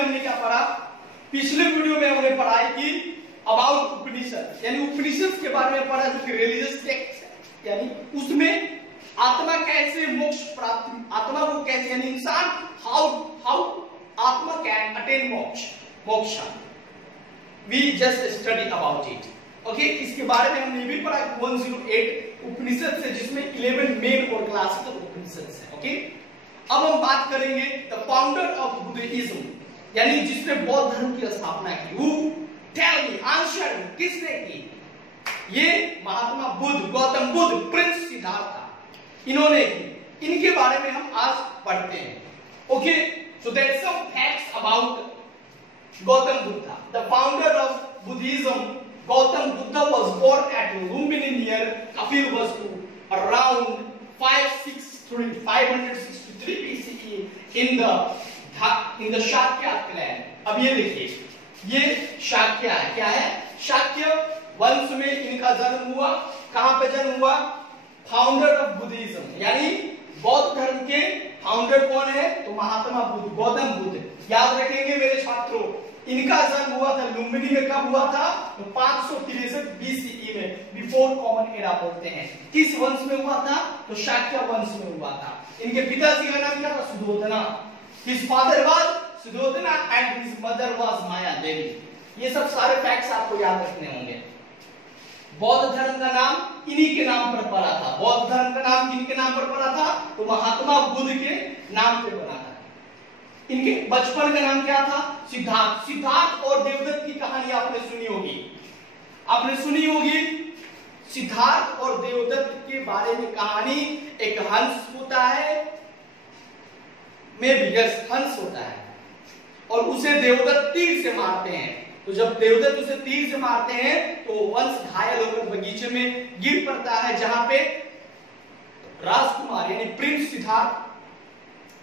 हमने क्या पढ़ा, पिछले वीडियो में हमने पढ़ाई की अबाउट उपनिषद, यानी उपनिषद के बारे में पढ़ा जो कि रिलीजियस टेक्स्ट है, यानी उसमें आत्मा कैसे मोक्ष प्राप्त, आत्मा को कैसे, यानी इंसान how atma can attain moksha we just study about it. Okay, इसके बारे में हमने भी पढ़ा 108 उपनिषद से, जिसमें 11 मेन और क्लासिकल उपनिषद है। ओके, अब हम बात करेंगे द फाउंडर ऑफ बुद्धिज्म, यानी जिसने बौद्ध धर्म की स्थापना की। Who tell me, answer me, किसने की? ये महात्मा बुद्ध, गौतम बुद्ध, प्रिंस सिद्धार्थ, इन्होंने की। इनके बारे में हम आज पढ़ते हैं। Okay, so that's some facts about Gautam Buddha, the founder of Buddhism. Gautam Buddha was born at Lumbini near Kapilvastu around 563 BCE in the Shakya clan। अब ये देखिए, ये शाक्य है। क्या है? शाक्य वंश में इनका जन्म हुआ। कहां पे जन्म हुआ? फाउंडर ऑफ बुद्धिज्म, यानी बौद्ध धर्म के फाउंडर कौन है? तो महात्मा बुद्ध, गौतम बुद्ध। याद रखेंगे मेरे छात्रों, इनका जन्म हुआ था लुम्बिनी में। कब हुआ था? तो 563 BCE में, बिफोर कॉमन एरा बोलते हैं। किस वंश में हुआ था? तो शाक्य वंश में हुआ था। इनके पिताजी का नाम क्या था? Suddhodana. His father was Suddhodana and his mother was Maya Devi. ये सब सारे फैक्ट्स आपको याद रखने होंगे। बौद्ध धर्म का नाम इन्हीं के नाम पर पड़ा था। बौद्ध धर्म का नाम किनके नाम पर पड़ा था? तो महात्मा बुद्ध के नाम पे बना था। इनके बचपन का नाम क्या था? सिद्धार्थ। सिद्धार्थ और देवदत्त की कहानी आपने सुनी होगी, आपने सुनी होगी। सिद्धार्थ और देवदत्त के बारे में कहानी, एक हंस होता है, हंस होता है, और उसे देवदत्त तीर से मारते हैं। तो जब देवदत्त उसे तीर से मारते हैं तो वंश घायल होकर बगीचे में गिर पड़ता है, जहां पे राजकुमार यानी प्रिंस सिद्धार्थ,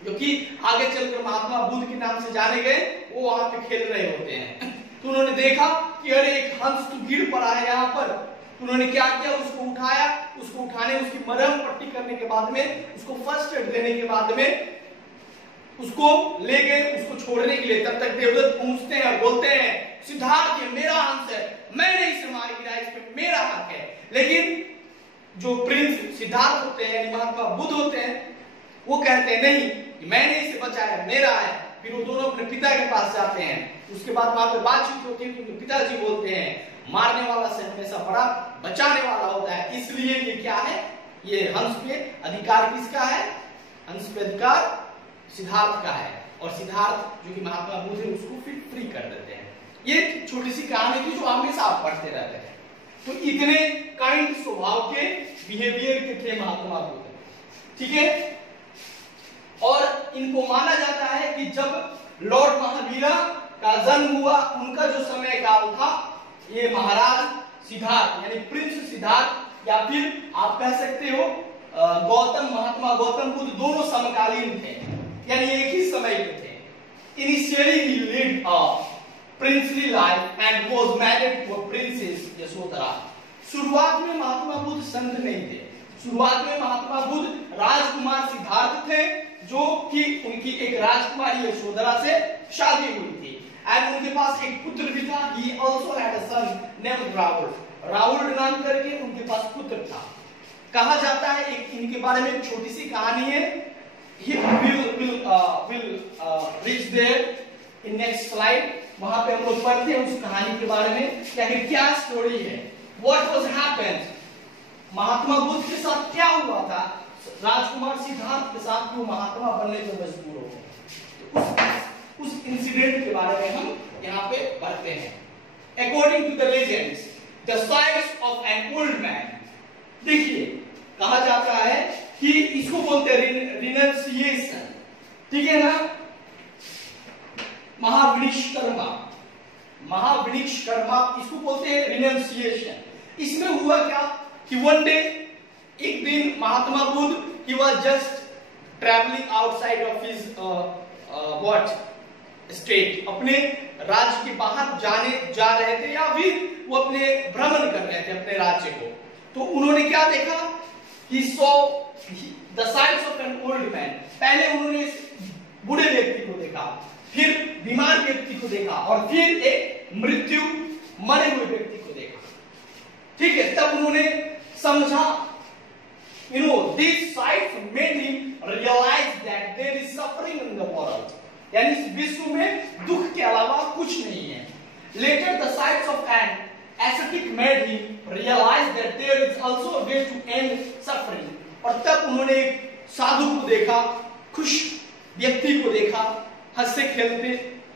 जो कि आगे चलकर महात्मा बुद्ध के नाम से जाने गए, वो वहां पे खेल रहे होते हैं। तो उन्होंने देखा कि अरे एक हंस तो गिर पड़ा है यहाँ पर। तो उन्होंने क्या किया? उसको उठाया। उसको उठाने, उसकी मरहम पट्टी करने के बाद में, उसको फर्स्ट एड देने के बाद में उसको ले गए उसको छोड़ने के लिए। तब तक देवदत्त पहुंचते हैं और बोलते हैं, सिद्धार्थ ये मेरा हंस है, मैंने इसे मार गिरा, इस पे मेरा हक है। लेकिन जो प्रिंस सिद्धार्थ होते हैं यानी महात्मा बुद्ध होते हैं, वो कहते हैं नहीं, मैंने इसे बचाया, मेरा है। फिर वो दोनों अपने पिता के पास जाते हैं। उसके बाद वहां पे बातचीत होती है, क्योंकि पिताजी बोलते हैं मारने वाला से हमेशा बड़ा बचाने वाला होता है, इसलिए ये क्या है, ये हंस पे अधिकार किसका है? हंस पे अधिकार सिद्धार्थ का है। और सिद्धार्थ जो कि महात्मा बुद्ध है, उसको फिर फ्री कर देते हैं। ये छोटी सी कहानी थी जो हमेशा आप पढ़ते रहते हैं। तो इतने काइंड स्वभाव के, बिहेवियर के थे महात्मा बुद्ध, ठीक है। और इनको माना जाता है कि जब लॉर्ड महावीरा का जन्म हुआ, उनका जो समय काल था, ये महाराज सिद्धार्थ यानी प्रिंस सिद्धार्थ, या फिर आप कह सकते हो महात्मा गौतम बुद्ध, दोनों समकालीन थे, यानी एक ही समय के थे। Initially he lived a princely life and was married to a princess Yashodhara. शुरुआत में महात्मा बुद्ध संत नहीं थे। शुरुआत में महात्मा बुद्ध राजकुमार सिद्धार्थ थे, जो कि उनकी एक राजकुमारी यशोधरा से शादी हुई थी। एंड उनके पास एक पुत्र भी था। He also had a son named Rahul. Rahul नाम करके उनके पास पुत्र था। कहा जाता है, एक इनके बारे में छोटी सी कहानी है। He will reach there in next slide। वहां पे हम लोग पढ़ते हैं उस कहानी के बारे में, क्या स्टोरी है, what was happened, Mahatma Buddha के साथ क्या हुआ था, राजकुमार सिद्धार्थ के साथ वो महात्मा बनने को मजबूर हो गए। तो उस इंसिडेंट के बारे में हम यहाँ पे पढ़ते हैं। According to the legends, the sight of an old man. देखिए, कहा जाता है कि इसको बोलते हैं रिनंसिएशन, ठीक है ना, महाविनिष्कर्मा। महाविनिष्कर्मा इसको बोलते हैं रिनंसिएशन। इसमें हुआ क्या कि वन डे, एक दिन Mahatma Buddha, he was just traveling outside of his state, अपने राज्य के बाहर जा रहे थे, या फिर वो अपने भ्रमण कर रहे थे अपने राज्य को। तो उन्होंने क्या देखा? He saw the sights of an old man। पहले उन्होंने इस बूढ़े व्यक्ति को देखा। फिर बीमार व्यक्ति को देखा और फिर एक मृत्यु मरे हुए व्यक्ति को देखा। ठीक है, तब उन्होंने समझा, these sights made him realize that there is suffering in the world, यानी इस विश्व में दुख के अलावा कुछ नहीं है। Later the sights of an ascetic made him realize that there is also a way to end suffering, और तब उन्होंने एक साधु को देखा, खुश व्यक्ति को देखा, हंसते खेलते,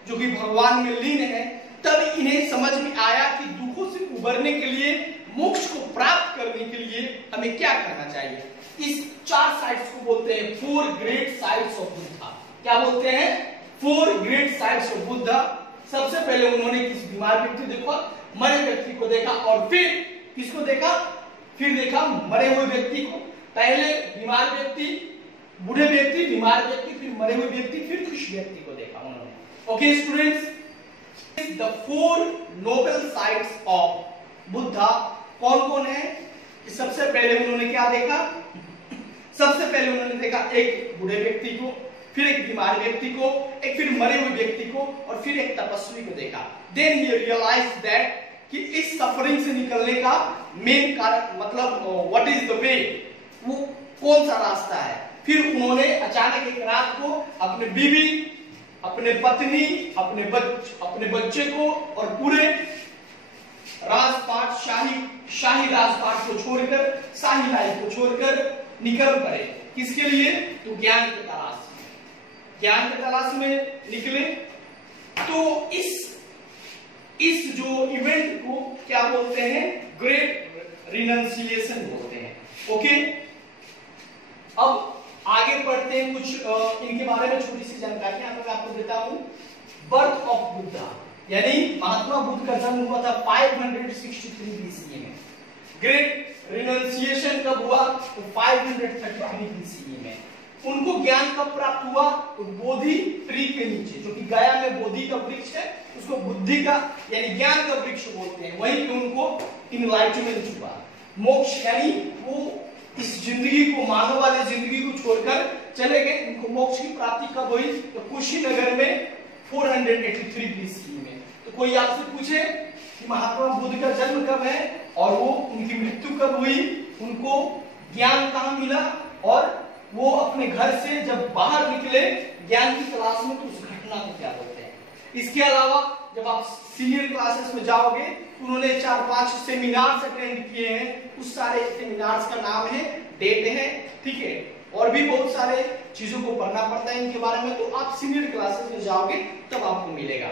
जो कि भगवान में लीन है। तब इन्हें समझ में आया कि दुखों से उबरने के लिए, मोक्ष को प्राप्त करने के लिए हमें क्या करना चाहिए। इस 4 साइड्स को बोलते हैं 4 ग्रेट साइड्स ऑफ बुद्धा। क्या बोलते हैं? 4 ग्रेट साइड्स ऑफ बुद्धा। सबसे पहले उन्होंने किस बीमार व्यक्ति देखा, मरे व्यक्ति को देखा, और फिर किसको देखा? फिर देखा मरे हुए व्यक्ति को। पहले बीमार व्यक्ति, बूढ़े व्यक्ति, बीमार व्यक्ति, फिर मरे हुए व्यक्ति, फिर खुश व्यक्ति को देखा उन्होंने। Okay students, the 4 noble sides of Buddha कौन कौन है? सबसे पहले उन्होंने क्या देखा? सबसे पहले उन्होंने देखा एक बूढ़े व्यक्ति को, फिर एक बीमार व्यक्ति को, एक फिर मरे हुए व्यक्ति को, और फिर एक तपस्वी को देखा। देन ही रियलाइज्ड दैट कि इस सफरिंग से निकलने का मेन कारण, मतलब व्हाट इज द वे, वो कौन सा रास्ता है। फिर उन्होंने अचानक एक रात को अपने बीवी, अपने पत्नी, अपने बच्चे को और पूरे राजपाट, शाही राजपाट को छोड़कर, शाही लाइफ को छोड़कर निकल पड़े। किसके लिए? तो ज्ञान की तलाश में, ज्ञान की तलाश में निकले। तो इस जो इवेंट को क्या बोलते हैं? ग्रेट रिनंसिएशन बोलते हैं। ओके, अब आगे बढ़ते हैं, कुछ इनके बारे में छोटी सी जानकारी मैं आपको देता हूं। बर्थ ऑफ बुद्धा, यानी महात्मा बुद्ध का जन्म हुआ था 563 बीसी में। ग्रेट रिनंसिएशन कब हुआ? तो 533 बीसी में। उनको ज्ञान कब प्राप्त हुआ? तो बोधि ट्री के नीचे, जो कि गया में बोधि का वृक्ष है, उसको बुद्धि का यानी ज्ञान का वृक्ष बोलते हैं। वहीं पे उनको इनलाइटमेंट हुआ, मोक्ष, यानी वो इस जिंदगी को, मानव वाले जिंदगी को छोड़कर चले गए। उनको मोक्ष की प्राप्ति कब हुई? तो कुशीनगर में 483 बीसी में। तो कोई आपसे पूछे कि महात्मा बुद्ध का जन्म कब है और वो उनकी मृत्यु कब हुई, उनको ज्ञान कहाँ मिला, और वो अपने घर से जब बाहर निकले ज्ञान की तलाश में, तो उस घटना को क्या बोलते हैं। इसके अलावा जब आप सीनियर क्लासेस में जाओगे, उन्होंने 4-5 सेमिनार्स अटेंड किए हैं। उस सारे सेमिनार्स का नाम है, डेट है, ठीक है, और भी बहुत सारे चीजों को पढ़ना पड़ता है इनके बारे में। तो आप सीनियर क्लासेस में जाओगे तब आपको मिलेगा।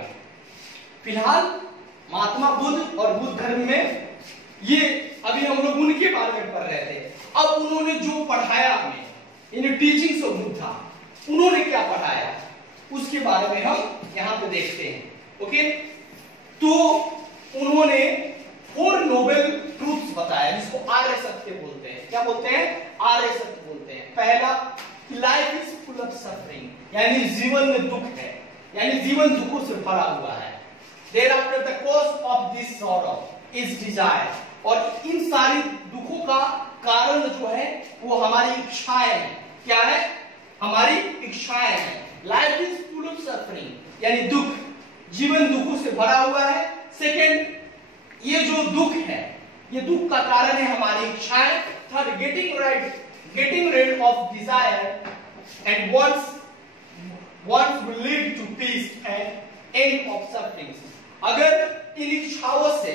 फिलहाल महात्मा बुद्ध और बुद्ध धर्म में ये अभी हम लोग उनके बारे में पढ़ रहे थे। अब उन्होंने जो पढ़ाया हमें, इन टीचिंग्स ऑफ बुद्धा, उन्होंने क्या पढ़ाया उसके बारे में हम यहाँ पे देखते हैं। ओके, तो उन्होंने 4 नोबेल ट्रूथ्स बताया, जिसको आर्य सत्य बोलते हैं। क्या बोलते हैं? आर्य सत्य बोलते हैं। पहला, life is full of suffering, यानी जीवन में दुख है, यानी जीवन दुखों से भरा हुआ है। Thereafter the cause of this sorrow is desire, और इन सारी दुखों का कारण जो है वो हमारी इच्छाएं हैं। क्या है? हमारी इच्छाएं हैं। Life is full of suffering, यानी दुख, जीवन दुखों से भरा हुआ है। सेकेंड, ये जो दुख है, ये दुख का कारण है हमारी इच्छाएं। Third, getting rid of desire and wants will lead to peace and end of suffering। अगर इन इच्छाओं से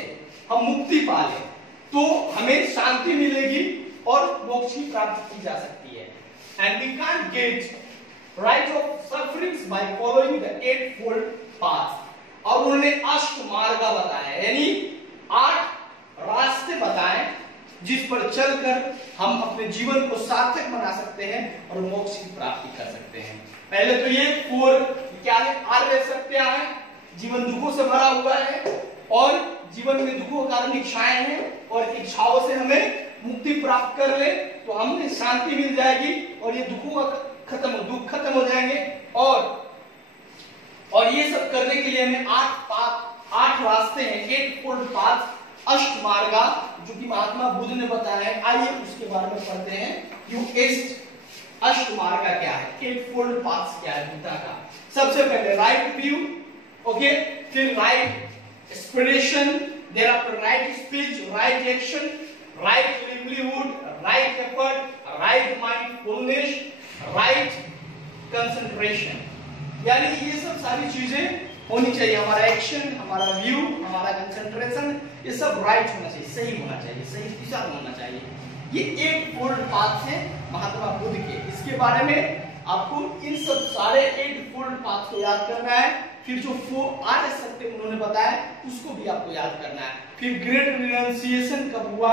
हम मुक्ति पा लें तो हमें शांति मिलेगी और मोक्ष की प्राप्ति की जा सकती है। And we can't get rid of sufferings by following the 8-fold path। और उन्होंने अष्ट मार्ग बताया, यानी 8 रास्ते बताए जिस पर चलकर हम अपने जीवन को सार्थक बना सकते हैं और मोक्ष की प्राप्ति कर सकते हैं। पहले तो ये 4 क्या है? आर्य सत्य है, जीवन दुखों से भरा हुआ है और जीवन में दुखों के कारण इच्छाएं हैं, और इच्छाओं से हमें मुक्ति प्राप्त कर ले तो हमें शांति मिल जाएगी और ये दुख खत्म हो जाएंगे। और ये सब करने के लिए हमें 8 रास्ते हैं, 8-fold path, अष्ट मार्ग, जो कि महात्मा बुद्ध ने बताया है। आइए उसके बारे में पढ़ते हैं। अष्ट मार्ग क्या है, 8-fold path क्या है बुद्ध का। सबसे पहले राइट व्यू, ओके, फिर right inspiration, thereafter right speech, right action, right livelihood, right effort, right mindfulness, right concentration. यानी ये सब सारी चीजें होनी चाहिए। हमारा एक्शन, हमारा व्यू, हमारा कंसंट्रेशन, ये सब राइट होना चाहिए, सही होना चाहिए, सही दिशा में होना चाहिए। ये 8 फोल्ड पाथ है महात्मा बुद्ध के। इसके बारे में आपको इन सब सारे 8 फोल्ड पाथ को याद करना है। फिर जो 4 आर्य सत्य उन्होंने बताया उसको भी आपको याद करना है। फिर ग्रेट रिनंसिएशन कब हुआ,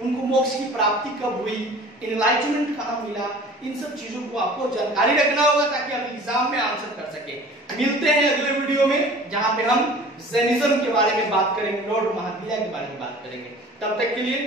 उनको मोक्ष की प्राप्ति कब हुई, एनलाइटमेंट कहाँ मिला, इन सब चीजों को आपको जानकारी रखना होगा ताकि आप एग्जाम में आंसर कर सके। मिलते हैं अगले वीडियो में जहां पे हम जैनिज्म के बारे में बात करेंगे, लॉर्ड महावीर के बारे में बात करेंगे। तब तक के लिए